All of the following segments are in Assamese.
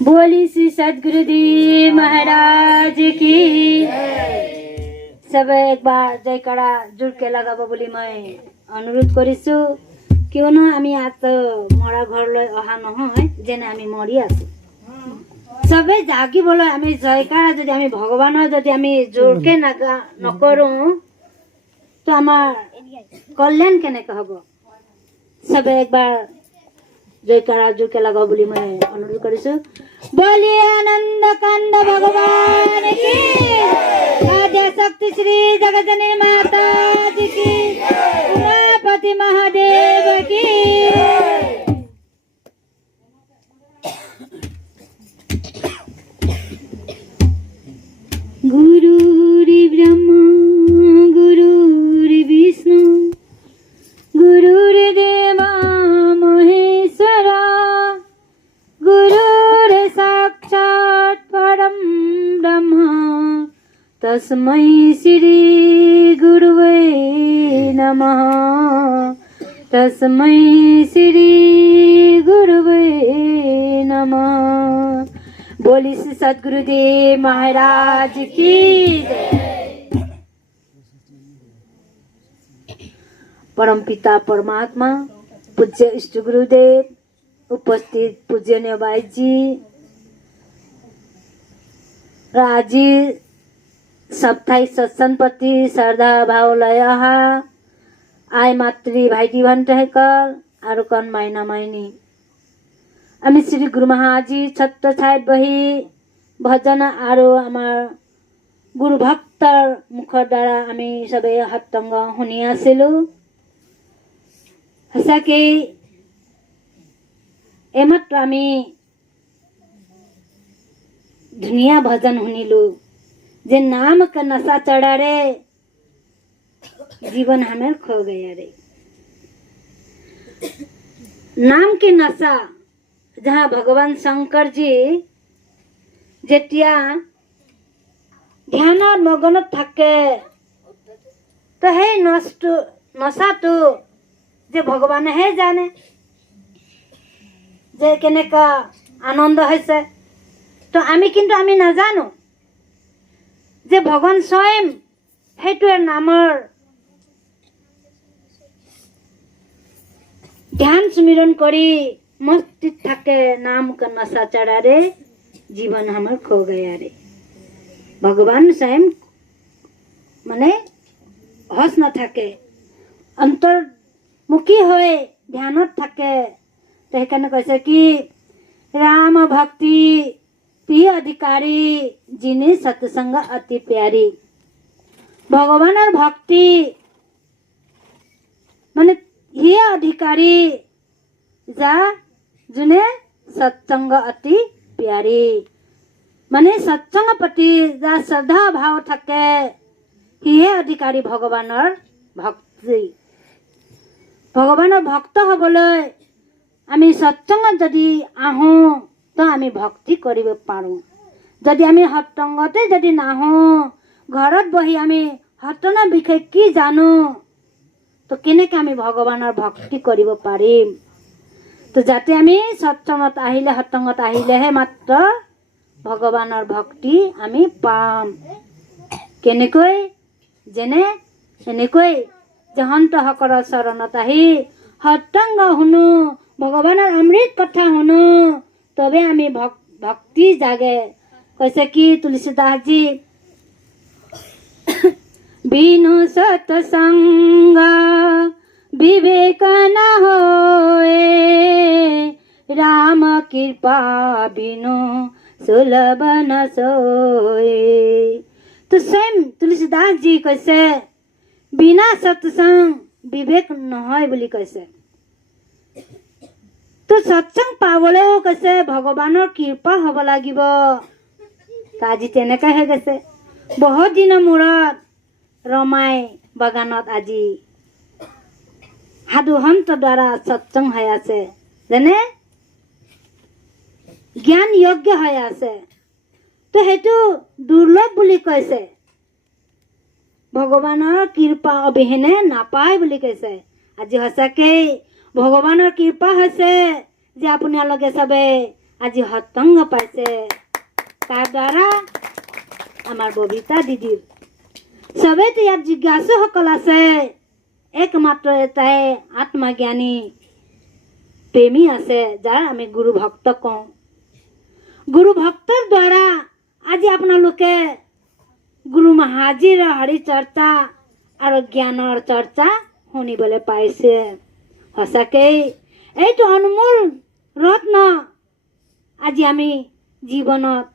बोली श्री सदगुरुदेव महाराज की सब एक बार जयकारा जुड़ के लगाब बोली मैं अनुरोध करिछु कियनो आमी आज मरा घरলৈ অহা নহয় जेने आमी मरि आছো सबे जागिবলৈ आमी जयकारा যদি आमी भगवाনৰ যদি आमी जोरके नकरो तो आमार कल्याण केनेके हब सबे एक बार जयकारा जुड़के लगाओ बोली मैं अनुरोध करिछु बोलिए आनंद कंद भगवान की आद्य शक्ति श्री जगजननी माता जी की उमापति महादेव की गुरुरि ब्रह्मा गुरुरि विष्णु गुरुरि देवा महेश्वरा गुरुरे साक्षात् परम ब्रह्म तस्मै श्री गुरुवे नमः तस्मै श्री गुरुवे नमः बोली श्री सद्गुरुदेव महाराज की परम पिता परमात्मा पूज्य इष्ट गुरुदेव उपस्थित पूजनीय भाई जी राजी साप्ताहिक सत्संग प्रति श्रद्धा भाव लय आय मातृ भाइटी भण्टेकर और कन माइना माइनी आमी श्री गुरु महाजी छत्र छाया बही भजन और आमार गुरु भक्तर मुखर द्वारा आमी सबे हत्तंग शुनि आसिलो सचाके एमात्र आमी धुनिया भजन शुनिलो जे नाम का नशा चढ़ा रे जीवन हमें खो गया रे नाम के नशा जहाँ भगवान शंकर जी जेतिया ध्यान मगन थाके तो हे नशा तो जे भगवान हे जाने जे केनेका आनंद है तो आमी किन्तु आमी नाजानो जे भगवान स्वयं हेतुर नामर ध्यान सुमिरन करी मस्ती थाके नाम का नशा चढ़ा रे जीवन हमार खो गया रे भगवान स्वयं माने हस न थाके अंतर्मुखी होए ध्यानत थाके तो हेकाने कैसे कि राम भक्ति प्रिय अधिकारी जिने सत्संग अति प्यारी भगवान और भक्ति माने ये अधिकारी जा जुने सत्संग अति प्यारी माने सत्संग प्रति जा श्रद्धा भाव थाके ये अधिकारी भगवान और भक्ति भगवान और भक्त हबले आमी सत्संग जदि आहू तो आमी भक्ति करिब पारो जदि आमी हत्तंगते जदि नाहू घरत बही आमी हत्तना विषय की जानो तो केनेके आमी भगवानर भक्ति करिब पारिम तो जाते आमी सत्संगत आहिले हत्तंगत आहिलेहे मात्र भगवानर भक्ति आमी पाम केनेকৈ जेने एनेকৈ जहंत हकर शरणत आहि हत्तंग हुनु भगवानर अमृत कथा हुनु तबे आमी भक्ति जागे कैसे कि तुलसीदास जी बिनु सत्संग विवेक न होए राम कृपा बिनु सुलभ न सोए तो स्वयं तुलसीदास जी कैसे बिना सत्संग विवेक নহয় বুলি कैसे तो सत्संग पावलेও कैसे भगवानर कृपा हब লাগিব আজি তেনেকা হৈ গৈছে बहुत दिन मूरत रमाई बागानत আজি साधुसंत द्वारा सत्संग হৈ আছে যেনে ज्ञान योग्य হৈ আছে तो हेतु दुर्लभ বুলি কৈছে भगवानर कृपा अबिहने नापाय বুলি কৈছে আজি हसाके भगवानर कृपा হৈছে যে আপোনালোকে চবে আজি সৎসংগ পাইছে কাৰ দ্বাৰা আমাৰ ববিতা দিদিৰ চবেইতো ইয়াত জিজ্ঞাসুসকল আছে একমাত্ৰ এটাই আত্মজ্ঞানী প্ৰেমী আছে যাৰ আমি গুৰু ভক্ত কওঁ গুৰু ভক্তৰ দ্বাৰা আজি আপোনালোকে গুৰু মহাজীৰ হৰি চৰ্চা আৰু জ্ঞানৰ চৰ্চা শুনিবলৈ পাইছে সঁচাকেই এইটো অনমোল ৰত্ন আজি আমি জীৱনত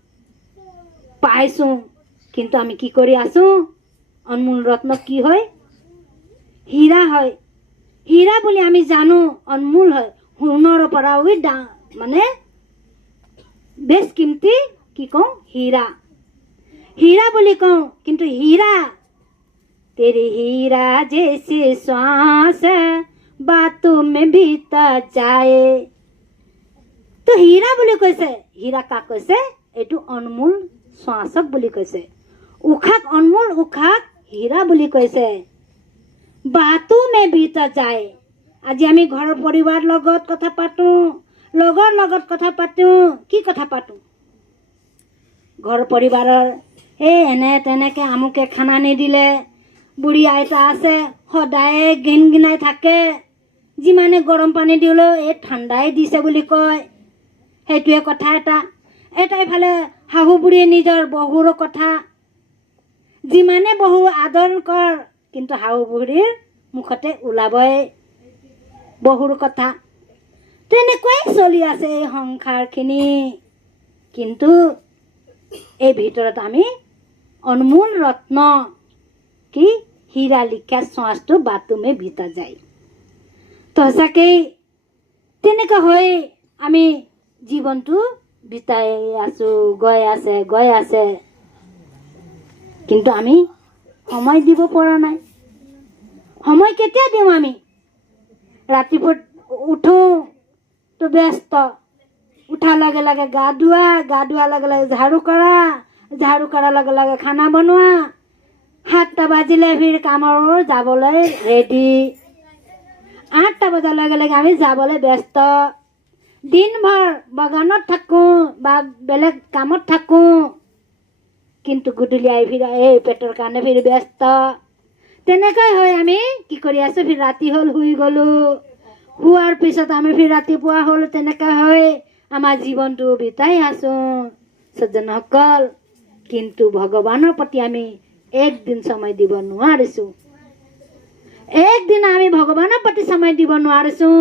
পাইছোঁ কিন্তু আমি কি কৰি আছোঁ অনমোল ৰত্ন কি হয় হীৰা হয় হীৰা বুলি আমি জানো অনমোল হয় সোণৰ পৰা মানে বেছ কিমতি কি কওঁ হীৰা হীৰা বুলি কওঁ কিন্তু হীৰা तेरी हीरा जैसे श्वास बातों में भीतर जाए तो हीरा বুলি কৈছে হীৰা কাক কৈছে এইটো অনমোল শ্বাসক বুলি কৈছে উখাক অনমোল উখাক হীৰা বুলি কৈছে বাতোं में भीतर जाए আজি আমি ঘৰৰ পৰিবাৰ লগত কথা পাতো লগৰ লগত কথা পাতো কি কথা পাতো ঘৰ পৰিবাৰৰ এনে তেনেকে আমুকে খানা নিদিলে বুঢ়ী আইতা আছে সদায় গিনগিনাই থাকে যিমানে গৰম পানী দিলেও এই ঠাণ্ডাই দিছে বুলি কয় সেইটোৱে কথা এটা ইফালে শাহু বুঢ়ীয়ে নিজৰ বহুৰ কথা যিমানে বহু আদৰ কৰ কিন্তু শাহু বুঢ়ীৰ মুখতে ওলাবই বহুৰ কথা তেনেকৈ চলি আছে এই সংসাৰখিনি কিন্তু এই ভিতৰত আমি অনমোল ৰত্ন কি হীৰা লিখা শ্বাসটো বাথৰুমে ভিতৰ যায় তো সঁচাকেই তেনেকুৱা হৈ আমি জীৱনটো বিতাই আছোঁ গৈ আছে কিন্তু আমি সময় দিব পৰা নাই সময় কেতিয়া দিওঁ আমি ৰাতিপুৱা উঠো তো ব্যস্ত উঠাৰ লগে লগে গা ধোৱাৰ লগে লগে ঝাৰু কৰাৰ লগে লগে খানা বনোৱা 7টা বাজিলে ফিৰ কামৰ যাবলৈ ৰেডি 8টা বজাৰ লগে লগে আমি যাবলৈ ব্যস্ত দিনভৰ বাগানত থাকোঁ বা বেলেগ কামত থাকোঁ কিন্তু গধূলি আহি ফিৰ এই পেটৰ কাৰণে ফিৰ ব্যস্ত তেনেকৈ হৈ আমি কি কৰি আছোঁ ফিৰ ৰাতি হ'ল শুই গ'লোঁ শুৱাৰ পিছত আমি ফিৰ ৰাতিপুৱা হ'ল তেনেকৈ হৈ আমাৰ জীৱনটো বিতাই আছোঁ সজ্জনসকল কিন্তু ভগৱানৰ প্ৰতি আমি একদিন সময় দিব নোৱাৰিছোঁ একদিন আমি ভগৱানৰ প্ৰতি সময় দিব নোৱাৰিছোঁ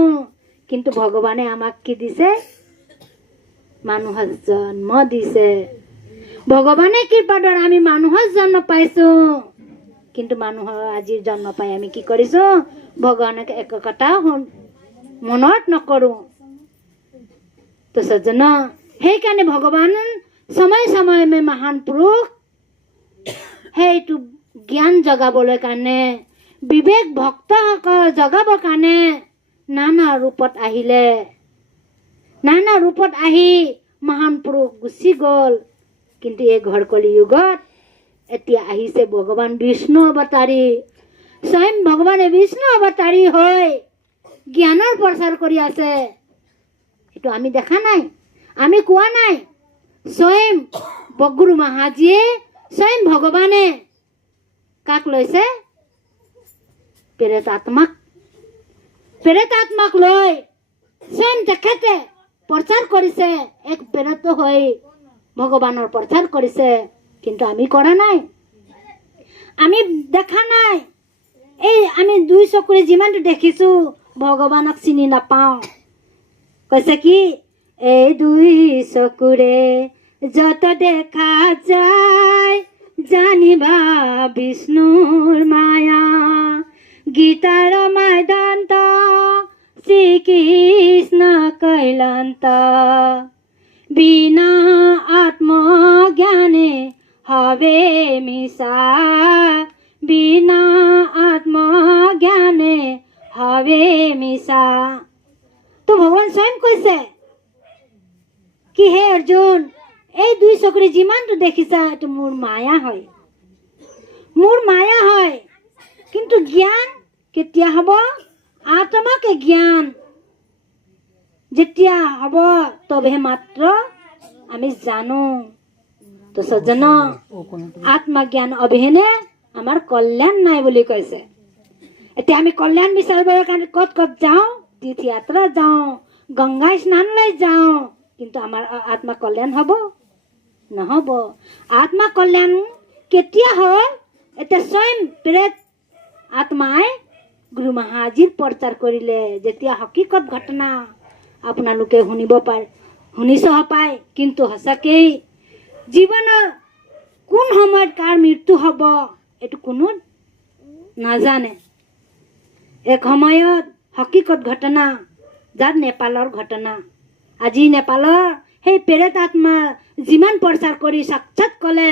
কিন্তু ভগৱানে আমাক কি দিছে মানুহৰ জন্ম দিছে ভগৱানে কৃপাৰ দ্বাৰা আমি মানুহৰ জন্ম পাইছোঁ কিন্তু মানুহৰ আজিৰ জন্ম পাই আমি কি কৰিছোঁ ভগৱানক এক কথা মনত নকৰোঁ তো সজ্জন সেইকাৰণে ভগৱান সময় মে মহান পুৰুষ সেইটো জ্ঞান জগাবলৈ কাৰণে বিবেক ভক্তসকল জগাবৰ কাৰণে নানা ৰূপত আহিলে নানা ৰূপত আহি মহান পুৰুষ গুচি গ'ল কিন্তু এই ঘৰ কলি যুগত এতিয়া আহিছে ভগৱান বিষ্ণু অৱতাৰী স্বয়ং ভগৱানে বিষ্ণু অৱতাৰী হৈ জ্ঞানৰ প্ৰচাৰ কৰি আছে এইটো আমি দেখা নাই আমি কোৱা নাই স্বয়ং গুৰু মহাজীয়ে স্বয়ং ভগৱানে কাক লৈছে প্ৰেতাত্মাক লৈ স্বয়ং তেখেতে প্ৰচাৰ কৰিছে এক প্ৰেত হৈ ভগৱানৰ প্ৰচাৰ কৰিছে কিন্তু আমি কৰা নাই আমি দেখা নাই এই আমি দুই চকুৰে যিমানটো দেখিছোঁ ভগৱানক চিনি নাপাওঁ কৈছে কি এই দুই চকুৰে যত দেখা যায় জানিবা বিষ্ণুৰ মায়া গীতাৰ মৈদান্ত শ্ৰীকৃষ্ণ কৈলান্ত বিনা আত্মজ্ঞানে হবে মিছা বিনা আত্মজ্ঞানে হবে মিছা তো ভগৱান স্বয়ং কৈছে কি হে অৰ্জুন এই দুই চকুৰে যিমানটো দেখিছা এইটো মোৰ মায়া হয় কিন্তু জ্ঞান কেতিয়া হ'ব আত্মাকে জ্ঞান যেতিয়া হ'ব তবে মাত্ৰ আমি জানো। তো সজ্জন আত্মজ্ঞান অবিহনে আমাৰ কল্যাণ নাই বুলি কৈছে। এতিয়া আমি কল্যাণ বিচাৰিবৰ কাৰণে ক'ত ক'ত যাওঁ? তীৰ্থযাত্ৰা যাওঁ, গংগা স্নানলৈ যাওঁ, কিন্তু আমাৰ আত্মা কল্যাণ হ'ব? নহ'ব। আত্মা কল্যাণ কেতিয়া হয়? এতিয়া স্বয়ং প্ৰেত আত্মাই গুৰু মহাৰাজীৰ প্ৰচাৰ কৰিলে, যেতিয়া হকিকত ঘটনা আপোনালোকে শুনিছ পায়, কিন্তু সঁচাকেই জীৱনৰ কোন সময়ত কাৰ মৃত্যু হ'ব এইটো কোনো নাজানে। এক সময়ত হকিকত ঘটনা, যাত নেপালৰ ঘটনা। আজি নেপালৰ সেই প্ৰেত আত্মা যিমান প্ৰচাৰ কৰি সাক্ষাৎ ক'লে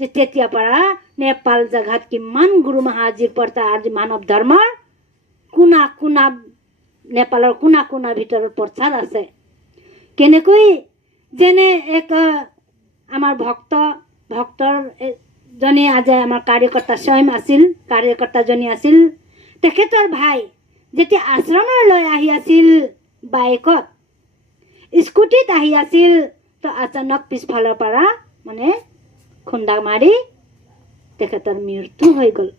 যে তেতিয়াৰ পৰা নেপাল জেগাত কিমান গুৰু মহাৰাজীৰ প্ৰচাৰ, আজি মানৱ ধৰ্মৰ কোনা কোনা, নেপালৰ কোনা কোনাৰ ভিতৰত প্ৰচাৰ আছে। কেনেকৈ যেনে এক আমাৰ ভক্তৰ জনী আজি আমাৰ কাৰ্যকৰ্তা স্বয়ং আছিল, কাৰ্যকৰ্তাজনী আছিল। তেখেতৰ ভাই যেতিয়া আশ্ৰমলৈ আহি আছিল বাইকত, স্কুটিত আহি আছিল, তো আচানক পিছফালৰ পৰা মানে খুন্দা মাৰি তেখেতৰ মৃত্যু হৈ গ'ল।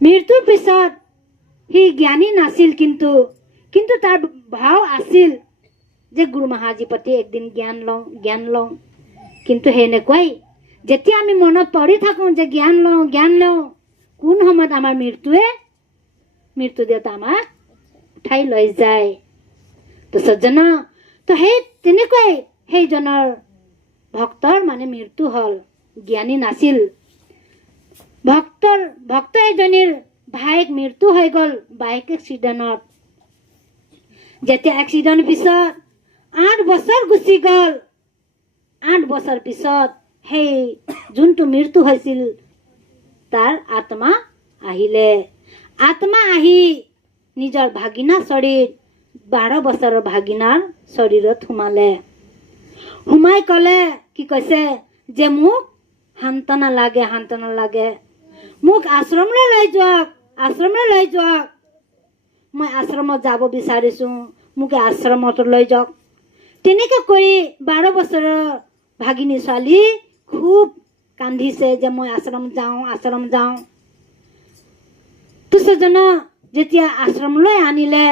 মৃত্যুৰ পিছত সি জ্ঞানী নাছিল, কিন্তু তাৰ ভাৱ আছিল যে গুৰু মহাৰাজীৰ প্ৰতি একদিন জ্ঞান লওঁ। কিন্তু সেনেকুৱাই যেতিয়া আমি মনত পৰি থাকোঁ যে জ্ঞান লওঁ, কোন সময়ত আমাৰ মৃত্যু দেৱতা আমাক উঠাই লৈ যায়। তো সজ্জন, তো সেই তেনেকুৱাই সেইজনৰ ভক্তৰ মানে মৃত্যু হ'ল, জ্ঞানী নাছিল। ভক্ত এজনীৰ ভাইক মৃত্যু হৈ গ'ল বাইক এক্সিডেণ্টত। যেতিয়া এক্সিডেণ্টৰ পিছত 8 বছৰ গুচি গ'ল। 8 বছৰ পিছত সেই যোনটো মৃত্যু হৈছিল তাৰ আত্মা আহিলে। আত্মা আহি নিজৰ ভাগিনা শৰীৰ, 12 বছৰৰ ভাগিনাৰ শৰীৰত সোমাই ক'লে, কি কৈছে যে মোক সান্তনা লাগে, মোক আশ্ৰমলৈ লৈ যাওক, মই আশ্ৰমত যাব বিচাৰিছোঁ, মোক আশ্ৰমত লৈ যাওক। তেনেকৈ কৰি 12 বছৰৰ ভাগিনী ছোৱালী খুব কান্দিছে যে মই আশ্ৰম যাওঁ। তো সজ্জন যেতিয়া আশ্ৰমলৈ আনিলে,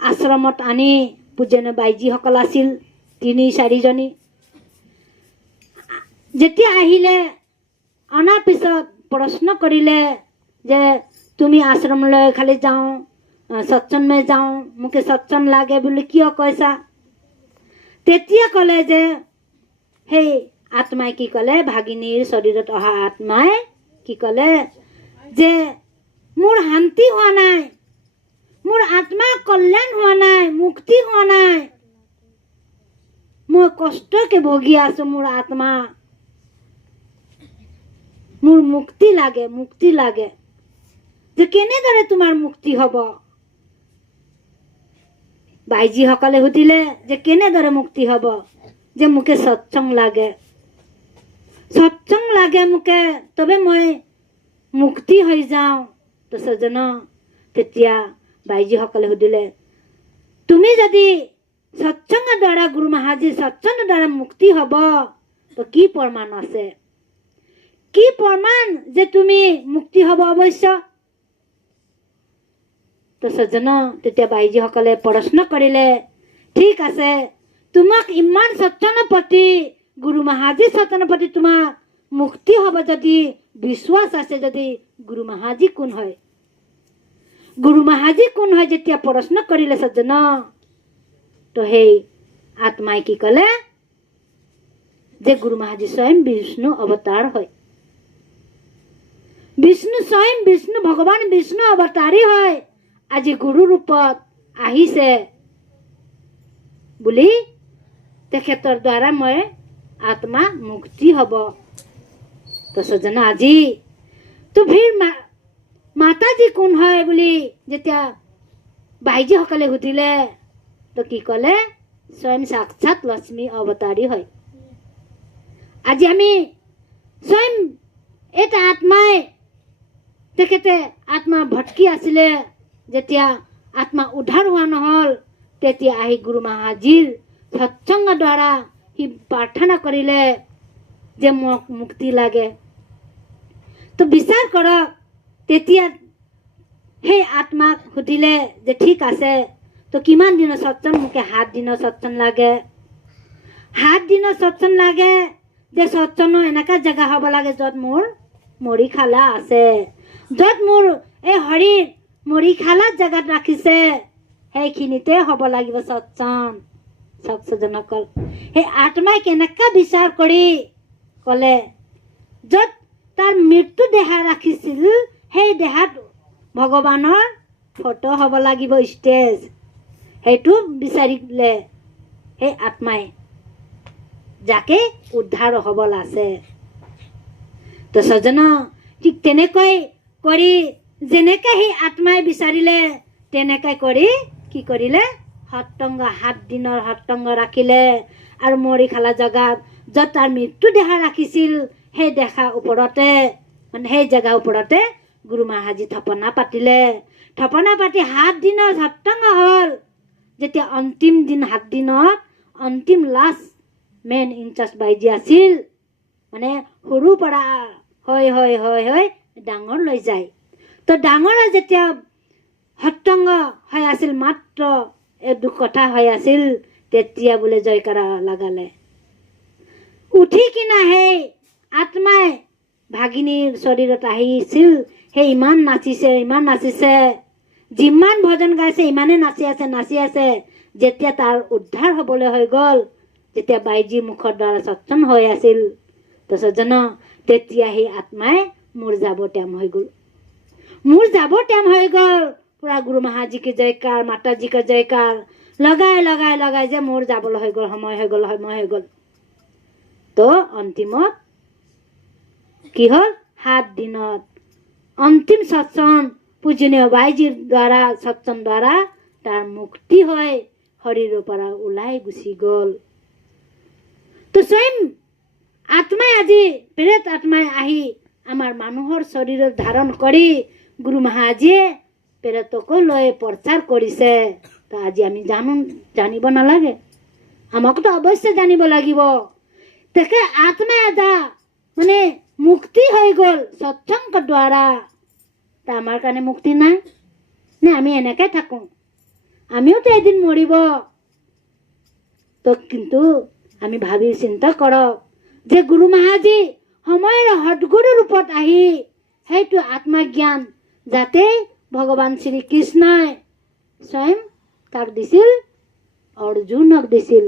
আশ্ৰমত আনি পূজনীয় বাইজীসকল আছিল 3-4 জনী। যেতিয়া আহিলে, অনাৰ পিছত প্ৰশ্ন কৰিলে যে তুমি আশ্ৰমলৈ খালি যাওঁ, সৎসংগলৈ যাওঁ, মোক সৎসংগ লাগে বুলি কিয় কৈছা? তেতিয়া ক'লে যে সেই আত্মাই কি ক'লে, ভাগিনীৰ শৰীৰত অহা আত্মাই কি ক'লে যে মোৰ শান্তি হোৱা নাই, মোৰ আত্মা কল্যাণ হোৱা নাই, মুক্তি হোৱা নাই, মই কষ্টকে ভুগি আছো, মোৰ আত্মা, মোৰ মুক্তি লাগে। যে কেনেদৰে তোমাৰ মুক্তি হ'ব? বাইজীসকলে সুধিলে যে কেনেদৰে মুক্তি হ'ব? যে মোকে সৎসংগ লাগে মোকে, তবে মই মুক্তি হৈ যাওঁ। তো সজ্জন, তেতিয়া বাইজীসকলে সুধিলে তুমি যদি সৎসংগৰ দ্বাৰা, গুৰু মহাৰাজীৰ সৎসংগৰ দ্বাৰা মুক্তি হ'ব, তো কি প্ৰমাণ আছে? কি প্ৰমাণ যে তুমি মুক্তি হ'ব অৱশ্য? তো সজ্জন, তেতিয়া বাইজীসকলে প্ৰশ্ন কৰিলে, ঠিক আছে, তোমাক ইমান সৎসংগৰ প্ৰতি, গুৰু মহাৰাজীৰ সৎসংগৰ প্ৰতি তোমাক মুক্তি হ'ব যদি বিশ্বাস আছে, যদি গুৰু মহাৰাজী কোন হয়? গুৰু মহাৰাজী কোন হয় যেতিয়া প্ৰশ্ন কৰিলে সজ্জন, তো সেই আত্মাই কি ক'লে যে গুৰু মহাৰাজী স্বয়ং বিষ্ণু অৱতাৰ হয়। স্বয়ং বিষ্ণু, ভগৱান বিষ্ণু অৱতাৰী হয়, আজি গুৰু ৰূপত আহিছে বুলি তেখেতৰ দ্বাৰা মই আত্মা মুক্তি হ'ব। তো সজ্জন, আজি তো ভিৰ মাতাজী কোন হয় বুলি যেতিয়া বাইজীসকলে সুধিলে, তো কি ক'লে, স্বয়ং সাক্ষাৎ লক্ষ্মী অৱতাৰী হয়। আজি আমি স্বয়ং এটা আত্মাই, তেখেতে আত্মা ভটকি আছিলে, যেতিয়া আত্মা উদ্ধাৰ হোৱা নহ'ল, তেতিয়া আহি গুৰু মহাজীৰ সৎসংগ দ্বাৰা সি প্ৰাৰ্থনা কৰিলে যে মোক মুক্তি লাগে। তো বিচাৰ কৰক, তেতিয়া সেই আত্মাক সুধিলে যে ঠিক আছে, তো কিমান দিনৰ সৎসংগ? মোকে 7 দিনৰ সৎসংগ লাগে। 7 দিনৰ সৎসংগ লাগে যে সৎসংগ এনেকা জেগা হ'ব লাগে য'ত মোৰ মৰিখালা আছে, য'ত মোৰ এই হৰিৰ মৰিখালা জেগাত ৰাখিছে সেইখিনিতে হ'ব লাগিব সৎসংগ। সৎসজনসকল, সেই আত্মাই কেনেকা বিচাৰ কৰি ক'লে য'ত তাৰ মৃত্যু দেহা ৰাখিছিল সেই দেহাত ভগৱানৰ ফটো হ'ব লাগিব, ষ্টেজ। সেইটো বিচাৰিলে সেই আত্মাই, যাকে উদ্ধাৰ হ'ব আছে। তো স্বজন, ঠিক তেনেকৈ কৰি যেনেকৈ সেই আত্মাই বিচাৰিলে তেনেকৈ কৰি কি কৰিলে? সৎসংগ 7 দিনৰ সৎসংগ ৰাখিলে আৰু মৰিখালা জেগাত য'ত তাৰ মৃত্যু দেহা ৰাখিছিল সেই দেহা ওপৰতে, মানে সেই জেগা ওপৰতে গুৰু মহাজী থাপনা পাতিলে। থাপনা পাতি 7 দিনৰ সৎসংগ হ'ল। যেতিয়া অন্তিম দিন 7 দিনত অন্তিম লাষ্ট মেইন ইনচাৰ্জ বাইজী আছিল, মানে সৰুৰ পৰা হৈ হৈ হৈ হৈ ডাঙৰ লৈ যায়। তো ডাঙৰ যেতিয়া সৎসংগ হৈ আছিল, মাত্ৰ 1-2 কথা হৈ আছিল, তেতিয়া বোলে জয়কাৰা লগালে। উঠি কিনা সেই আত্মাই ভাগিনীৰ শৰীৰত আহিছিল, সেই ইমান নাচিছে, ইমান নাচিছে, যিমান ভজন গাইছে ইমানে নাচি আছে। যেতিয়া তাৰ উদ্ধাৰ হ'বলৈ হৈ গ'ল, যেতিয়া বাইজী মুখৰ দ্বাৰা সৎসংগ হৈ আছিল, তো সজ্জন, তেতিয়া সেই আত্মাই মোৰ যাব টাইম হৈ গ'ল, মোৰ যাব টাইম হৈ গ'ল। পুৰা গুৰু মহাজীকে জয়কাৰ, মাতাজীকে জয়কাৰ লগাই লগাই লগাই যে মোৰ যাবলৈ হৈ গ'ল, সময় হৈ গ'ল। তো অন্তিমত কি হ'ল? 7 দিনত অন্তিম সৎসংগ পূজনীয় বাইজীৰ দ্বাৰা সৎসংগ দ্বাৰা তাৰ মুক্তি হৈ শৰীৰৰ পৰা ওলাই গুচি গ'ল। তো স্বয়ং আত্মাই আজি, প্ৰেত আত্মাই আহি আমাৰ মানুহৰ শৰীৰত ধাৰণ কৰি গুৰু মহাজীয়ে প্ৰেতকো লৈ প্ৰচাৰ কৰিছে। তো আজি আমি জানিব নালাগে? আমাকতো অৱশ্যে জানিব লাগিব। তাকে আত্মাই এটা মানে মুক্তি হৈ গ'ল সৎসংগৰ দ্বাৰা। তা আমাৰ কাৰণে মুক্তি নাই নে? আমি এনেকৈ থাকোঁ, আমিওতো এদিন মৰিব। তো কিন্তু আমি ভাবি চিন্তা কৰক যে গুৰু মহাজী সময়ৰ সদগুৰু ৰূপত আহি সেইটো আত্মজ্ঞান যাতে ভগৱান শ্ৰীকৃষ্ণই স্বয়ং কাক দিছিল? অৰ্জুনক দিছিল।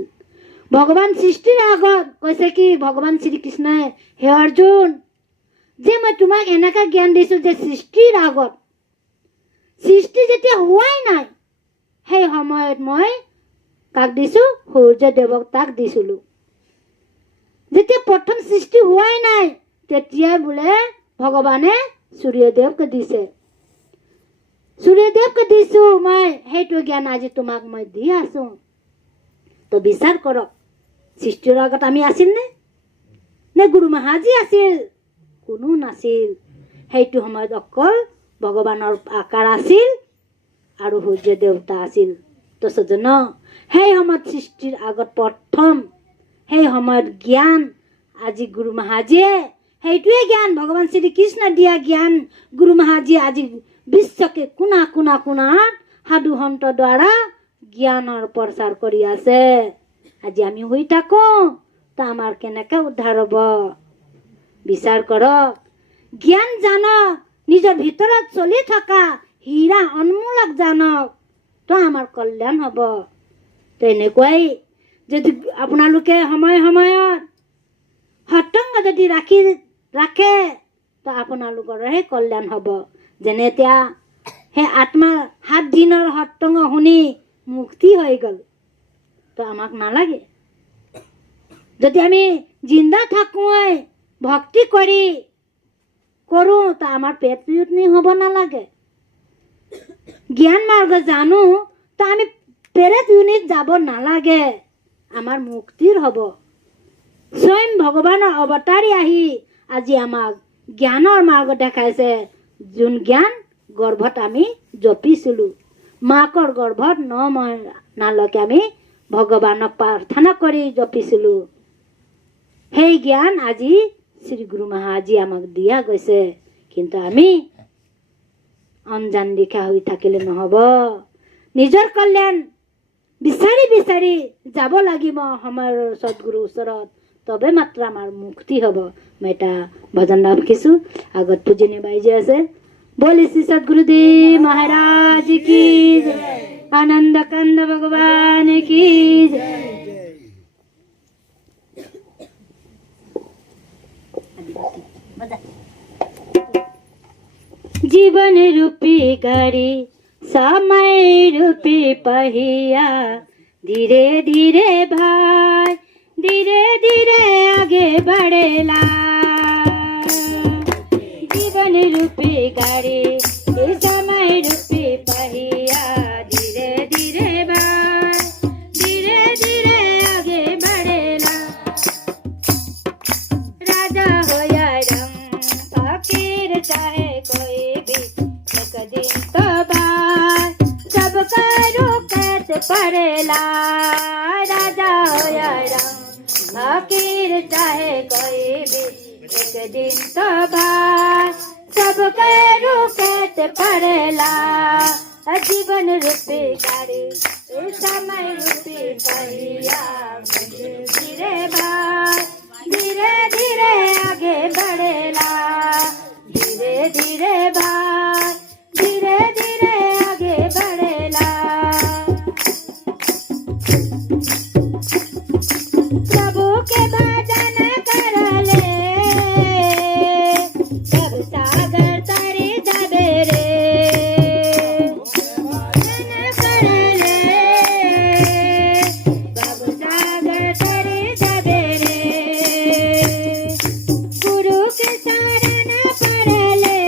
ভগৱান সৃষ্টিৰ আগত কৈছে কি ভগৱান শ্ৰীকৃষ্ণই, হে অৰ্জুন, যে মই তোমাক এনেকা জ্ঞান দিছোঁ যে সৃষ্টিৰ আগত, সৃষ্টি যেতিয়া হোৱাই নাই সেই সময়ত মই কাক দিছোঁ? সূৰ্যদেৱক তাক দিছিলোঁ। যেতিয়া প্ৰথম সৃষ্টি হোৱাই নাই তেতিয়াই বোলে ভগৱানে সূৰ্যদেৱকে দিছে। সূৰ্যদেৱকে দিছোঁ মই, সেইটো জ্ঞান আজি তোমাক মই দি আছোঁ। তো বিচাৰ কৰক, সৃষ্টিৰ আগত আমি আছিল নে গুৰু মহাজী আছিল? কোনো নাছিল। সেইটো সময়ত অকল ভগৱানৰ আকাৰ আছিল আৰু সূৰ্য দেৱতা আছিল। তো সজ্জন, সেই সময়ত সৃষ্টিৰ আগত প্ৰথম সেই সময়ত জ্ঞান আজি গুৰু মহাজীয়ে, সেইটোৱে জ্ঞান ভগৱান শ্ৰীকৃষ্ণ দিয়া জ্ঞান গুৰু মহাজীয়ে আজি বিশ্বকে কোনা কোনা কোনাত সাধু সন্তৰ দ্বাৰা জ্ঞানৰ প্ৰচাৰ কৰি আছে। আজি আমি হৈ থাকোঁ, তো আমাৰ কেনেকৈ উদ্ধাৰ হ'ব? বিচাৰ কৰক। জ্ঞান জানক, নিজৰ ভিতৰত চলি থকা হীৰা অনমূলক জানক, তো আমাৰ কল্যাণ হ'ব। তেনেকুৱাই যদি আপোনালোকে সময়ে সময়ত সৎসংগ যদি ৰাখে তো আপোনালোকৰহে কল্যাণ হ'ব। যেনে এতিয়া সেই আত্মাৰ 7 দিনৰ সৎসংগ শুনি মুক্তি হৈ গ'ল, তো আমাক নালাগে? যদি আমি জিন্দা থাকোঁ, ভক্তি কৰোঁ, তো আমাৰ পেট পিয়ুতনি হ'ব নালাগে? জ্ঞান মাৰ্গ জানো, তো আমি পেট পিয়ুনিত যাব নালাগে, আমাৰ মুক্তিৰ হ'ব। স্বয়ং ভগৱানৰ অৱতাৰী আহি আজি আমাক জ্ঞানৰ মাৰ্গ দেখাইছে, যোন জ্ঞান গৰ্ভত আমি জপিছিলোঁ। মাকৰ গৰ্ভত নালৈকে আমি ভগৱানক প্ৰাৰ্থনা কৰি জপিছিলোঁ। সেই জ্ঞান আজি শ্ৰী গুৰু মহাৰাজে আমাক দিয়া গৈছে, কিন্তু আমি অঞ্জান দিশা হৈ থাকিলে নহ'ব। নিজৰ কল্যাণ বিচাৰি বিচাৰি যাব লাগিব সময়ৰ সদগুৰুৰ ওচৰত, তবে মাত্ৰ আমাৰ মুক্তি হ'ব। মই এটা ভজন ৰাখিছোঁ, আগত পূজনীয় বাইজী আছে। बोले श्री सदगुरुदेव महाराज की जय, आनंद कंद भगवान की जय। जीवन रूपी गाड़ी समय रूपी पहिया, धीरे धीरे भाई धीरे धीरे आगे बढ़ेला। जीवन रूपी गाड़ी समय रूपी पहिया, धीरे धीरे भाई धीरे धीरे आगे बढ़ेला। राजा हो या रंग फकीर चाहे कोई भी, एक दिन तो भाई सबका रुकत पड़ेला। राजा हो या रंग फकीर चाहे कोई भी, एक दिन तो भाई सबके रुकत पड़ेला। जीवन रूपी गाड़ी समय रूपी पहिया, धीरे भाई धीरे धीरे आगे बढ़ेला। धीरे धीरे भाई धीरे धीरे आगे बढ़ेला। प्रभु के भजन कर ले, सब सागर तरी जाबे रे। भजन कर ले, सब सागर तरी जाबे रे। गुरु के शरण पढ़ ले,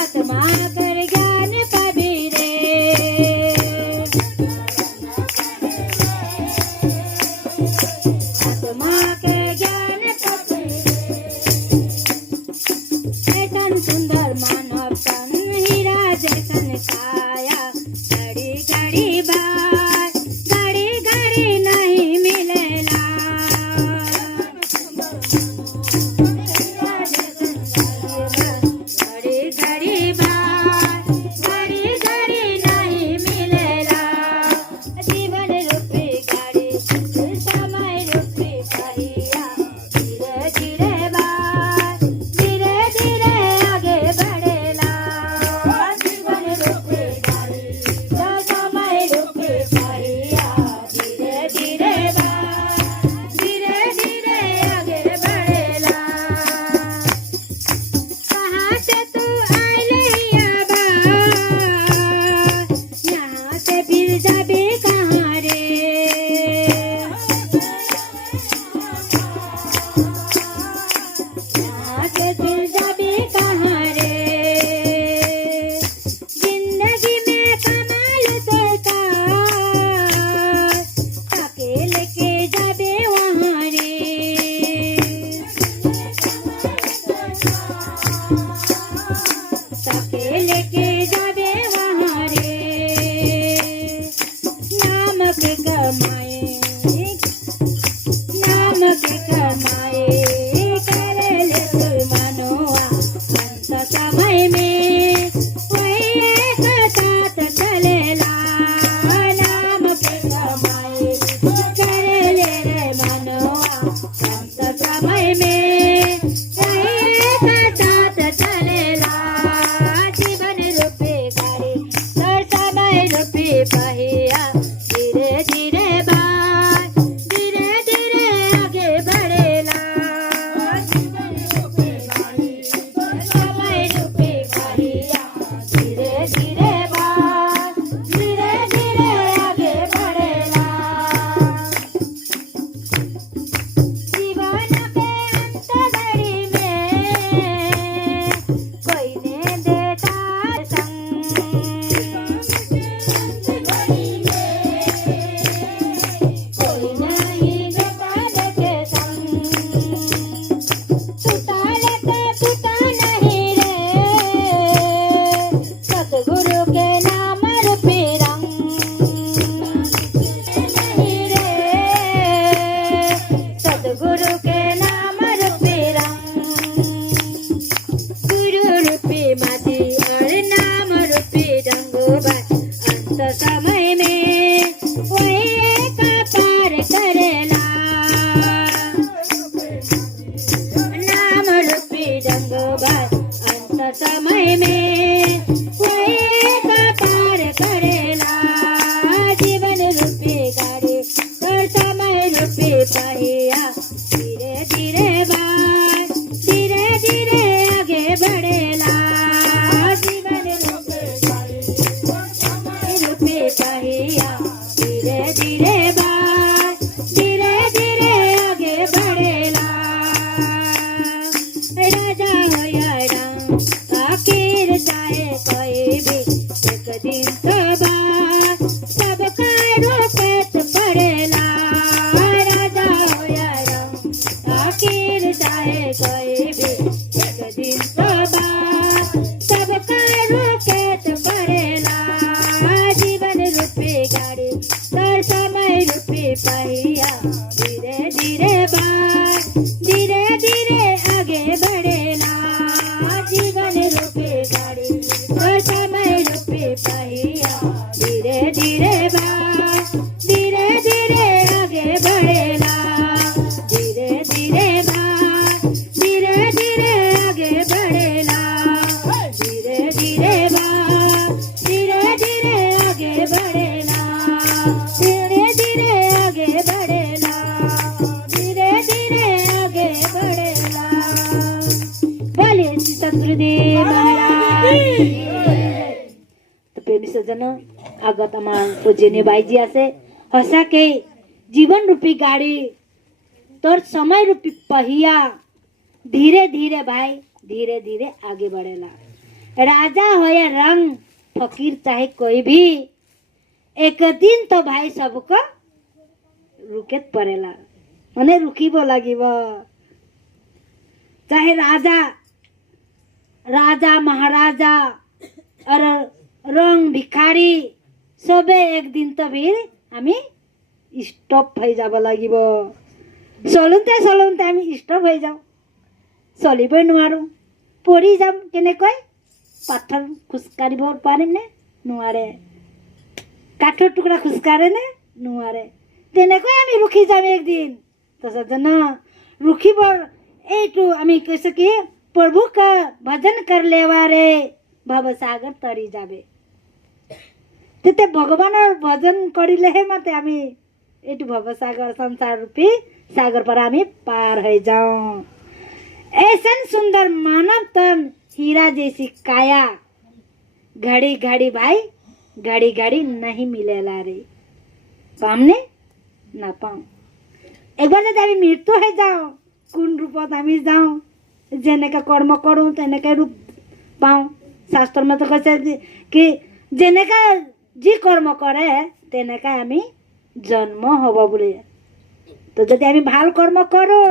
आत्मा कर ज्ञान पाबी रे। आत्मा के ज्ञान पाबी रे। ऐसन सुंदर मानव तन, हीरा जैसन काया, घड़ी घड़ी बात घड़ी घड़ी नहीं मिलेला। घड़ी घड़ी बात घड़ी घड़ी नहीं मिलेला। जीवन रूपी गाड़ी समय रूपी पहिया, धीरे धीरे बात धीरे धीरे आगे बढ़ेला। जीवन रूपी गाड़ी समय रूपी पहिया, धीरे धीरे बात धीरे धीरे आगे बढ़ेला। कहाँ से तू आइले बा, यहाँ से फिर जाबे कहाँ रे। यहाँ से फिर जाबे कहाँ रे। जिंदगी में कमाल से अकेले के जाबे वहाँ रे। अकेले के जाबे वहाँ रे। नाम के कमाए कर ले तू मनोआ, अंत समय में वही एक साथ चलेला। नाम के कमाए कर ले रे मनोआ, अंत समय में वही एक साथ चलेला। जीवन रूपी गाड़ी समय रूपी पहिया, धीरे धीरे बा वही का पार करेला नाम रूपी डंगोबर अंत समय में वही का पार करेला जीवन रूपी गाड़ी और समय रूपी पहिया धीरे धीरे बार धीरे धीरे आगे बढ़ेला जीवन रूपी गाड़ी समय रूपी पहिया धीरे धीरे बार धीरे धीरे आगे बढ़ेला राजा हो या राम आखिर चाहे कोई भी एक दिन तो बाद सबका रोकत पड़ेला राजा हो या राम आखिर चाहे कोई भी एक दिन तो बाद सबका रोकत पड़ेला जीवन रूपी गाड़ी तर समय रूपी पहिया धीरे धीरे बार धीरे धीरे आगे बढ़ेला जीवन रूपी गाड़ी तर समय रूपी पहिया धीरे धीरे बार धीरे धीरे आगे बढ़ेला धीरे धीरे बार धीरे धीरे आगे बढ़ेला धीरे धीरे बार धीरे धीरे आगे बढ़ेला धीरे धीरे आगे बढ़ेला धीरे धीरे आगे बढ़ेला बोलिए श्री सद्गुरुदेव महाराज की जय। तो प्रेमी सज्जन আগত আমাৰ পূজনীয় বাইজি আছে সঁচাকৈ জীৱন ৰূপী গাড়ী তোৰ समय रूपी पहिया धीरे धीरे भाई धीरे धीरे आगे बढ़ेला राजा हो या रंग फकीर चाहे कोई भी एक दिन तो भाई सबको रुकेत पड़ेला মানে रुकिब লাগিব चाहे राजा राजा महाराजा और रंग भिखारी सबे एक दिन तो फिर आमी स्टप हो যাব লাগিব চলুতে চলুতে আমি স্টপ হৈ যাওঁ চলিবই নোৱাৰোঁ পৰি যাম কেনেকৈ পাথৰ খোজকাঢ়িব পাৰিমনে নোৱাৰে কাঠৰ টুকুৰা খোজকাঢ়েনে নোৱাৰে তেনেকৈ আমি ৰখি যাম একদিন তো সজ্জন ৰখিবৰ এইটো আমি কৈছো কি প্ৰভু का भजन कर लेवारे ভৱসাগৰ তৰি যাবে তেতিয়া ভগৱানৰ ভজন কৰিলেহে মাতে আমি এইটো ভৱসাগৰ संसार रूपी सागर पर आमी पार हो जाओ ऐसा सुंदर मानव तन हीरा जैसी काया घड़ी घड़ी भाई घड़ी घड़ी नहीं मिलेला रे पामने ना पाऊं एक बार जब आमी मृत्यु हो जाओ कुन रूपत आमी जाओ जेनेका कर्म करूं तेनेका रूप पाऊं शास्त्र में तो कहते कि जेनेका जी कर्म करे तेनेका आमी जन्म हब बोले तो যদি আমি ভাল কর্ম করো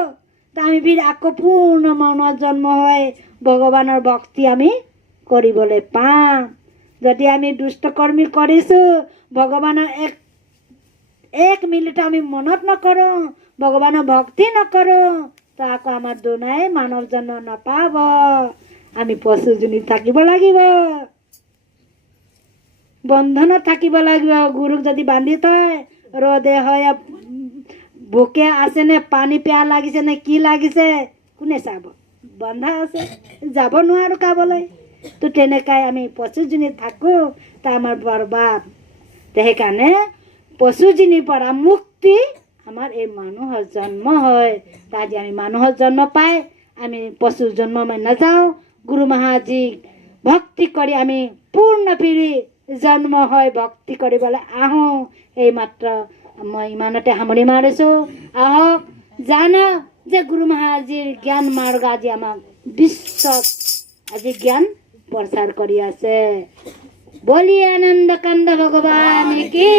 তো আমি ফির আকৌ পূর্ণ মানৱ জন্ম হয় ভগৱানৰ ভক্তি আমি কৰিবলৈ পাম যদি আমি দুষ্ট কৰ্মী কৰিছোঁ ভগৱানৰ এক মিনিট আমি মনত নকৰোঁ ভগৱানৰ ভক্তি নকৰোঁ তো আকৌ আমাৰ দুনাই মানৱ জন্ম নাপাব আমি পশুজনীত থাকিব লাগিব বন্ধনত থাকিব লাগিব গুৰুক যদি বান্ধি থয় ৰদে হয় ভোকে আছে নে পানী পিয়াহ লাগিছে নে কি লাগিছে কোনে চাব বন্ধা আছে যাব নোৱাৰো খাবলৈ তো তেনেকাই আমি পশুজনীত থাকোঁ তা আমাৰ বৰবাদ সেইকাৰণে পশুজনীৰ পৰা মুক্তি আমাৰ এই মানুহৰ জন্ম হয় আজি আমি মানুহৰ জন্ম পাই আমি পশু জন্ম নাযাওঁ গুৰু মহাৰাজীক ভক্তি কৰি আমি পূৰ্ণ ফিৰি জন্ম হয় ভক্তি কৰিবলৈ আহোঁ এই মাত্ৰ মই ইমানতে সামৰি মাৰিছোঁ আহক জানা যে গুৰু মহাৰাজীৰ জ্ঞান মাৰ্গ আজি আমাক বিশ্বত আজি জ্ঞান প্ৰচাৰ কৰি আছে বলি আনন্দ কান্দ ভগৱান কি